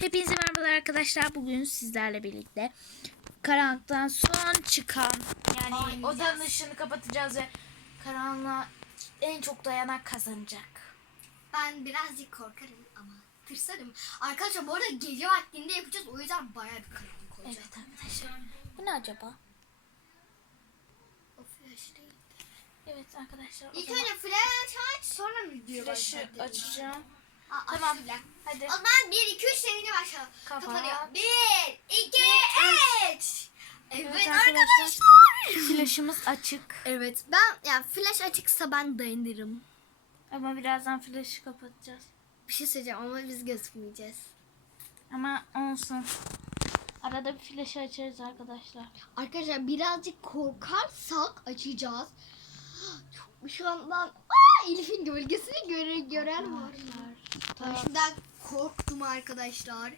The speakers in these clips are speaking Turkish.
Hepinize merhabalar arkadaşlar. Bugün sizlerle birlikte karanlıktan son çıkan yani odanın ışığını kapatacağız ve karanlığa en çok dayanak kazanacak. Ben birazcık korkarım ama tırsarım. Arkadaşlar bu arada gece vaktinde yapacağız o yüzden bayağı bir karanlık olacak. Evet arkadaşlar. Bu ne acaba? O flash değil. Evet arkadaşlar. İlk zaman önce flash aç sonra mı video flash'ı açacağım. Aa, Tamam. Hadi. O zaman 1 2 3 seninle başla. Kapat. Kapanıyor. 1 2 3 Evet, Evet arkadaşlar. arkadaşlar. Flash'ımız açık. Evet ben yani flash açıksa ben dayanırım. Ama birazdan flash'ı kapatacağız. Bir şey söyleyeceğim ama biz gözükmeyeceğiz. Ama olsun. Arada bir flash'ı açarız arkadaşlar. Arkadaşlar birazcık korkarsak açacağız. Çok- Şu andan aa Elif'in gölgesini göre, gören var. Şimdiden korktum arkadaşlar.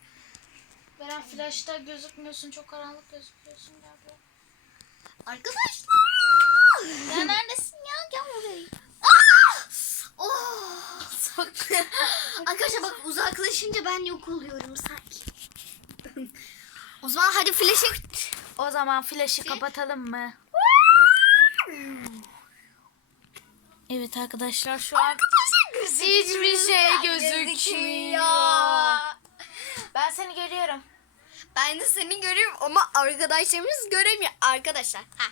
Beren flash'ta gözükmüyorsun. Çok karanlık gözüküyorsun. Gel buraya. Arkadaşlar. Ya neredesin ya? Gel buraya. Oh. arkadaşlar bak uzaklaşınca ben yok oluyorum sanki. o zaman hadi flash'ı O zaman flash'ı kapatalım mı? Evet arkadaşlar şu an hiçbir şey gözükmüyor. Ben seni görüyorum. Ben de seni görüyorum ama arkadaşlarımız göremiyor. Arkadaşlar. Ha.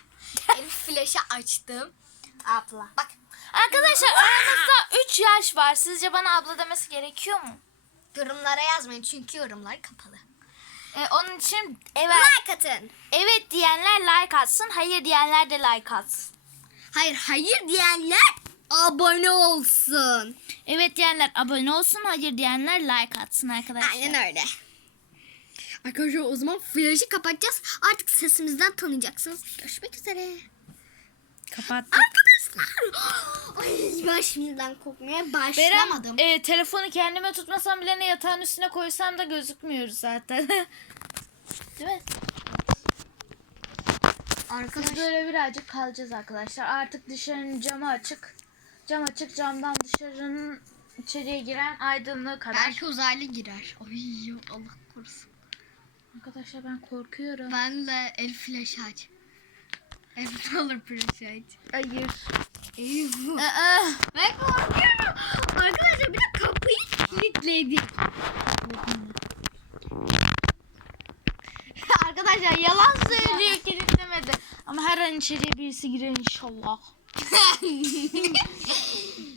Elif flash'ı açtım. Abla. Bak. Arkadaşlar aramızda 3 yaş var. Sizce bana abla demesi gerekiyor mu? Yorumlara yazmayın çünkü yorumlar kapalı. Ee, onun için evet, Like atın. evet diyenler like atsın. Hayır diyenler de like atsın. Hayır hayır diyenler abone olsun. Evet diyenler abone olsun. Hayır diyenler like atsın arkadaşlar. Aynen öyle. Arkadaşlar o zaman flash'ı kapatacağız. Artık sesimizden tanıyacaksınız. Görüşmek üzere. Kapattık. Arkadaşlar. Ay ben şimdiden korkmaya başlamadım. Berem, e, telefonu kendime tutmasam bile ne yatağın üstüne koysam da gözükmüyoruz zaten. Değil mi? Arkadaşlar. Böyle birazcık kalacağız arkadaşlar. Artık dışarının camı açık. Cam açık camdan dışarının içeriye giren aydınlığı kadar. Belki uzaylı girer. Ay Allah korusun. Arkadaşlar ben korkuyorum. Ben de el flash aç. Evet olur flash aç. Hayır. Eyvah. Aa, Ben korkuyorum. Arkadaşlar bir de kapıyı kilitledik. Arkadaşlar yalan söylüyor. söylüyor kilitlemedi. Ama her an içeriye birisi girer inşallah. Arkadaşlar korkuyorum. Bir şey söyleyeyim mi? Ne?